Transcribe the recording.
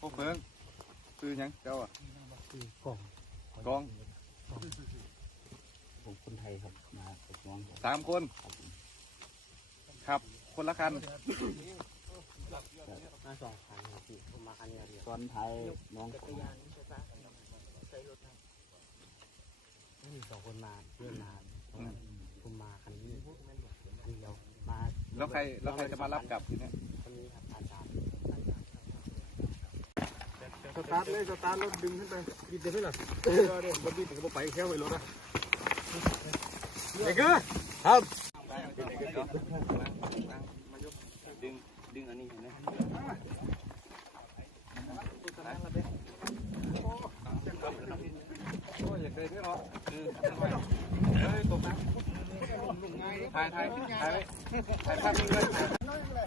พวกเพิ่งคือยังเจ้าอะคือกล่องกล่องผมคนไทยครับมาผมน้องสามคนครับ คนละคันมาสองคันสี่ผมมาคันนี้อนไทยน้องจันใช้รถครับมมีสองคนมาเพื่อนมา แล้วใครแล้วใครจะมารับกลับทีเนี้ยคนนี้ครับอาจารย์สตาร์ทเลยสตาร์ทรถดึงขึ้นไปบิดจะขึ้นหรอเออเดี๋ยวบิดถึงก็ไปแค่ไปรถนะเด็กอะครับดึงดึงอันนี้เห็นไหมโอ้ยอยากเดินด้วยเหรอคือเฮ้ยตกน้ำ ถ่ายถ่ายถ่ายไว้ถ่ายภาพนี้ด้วย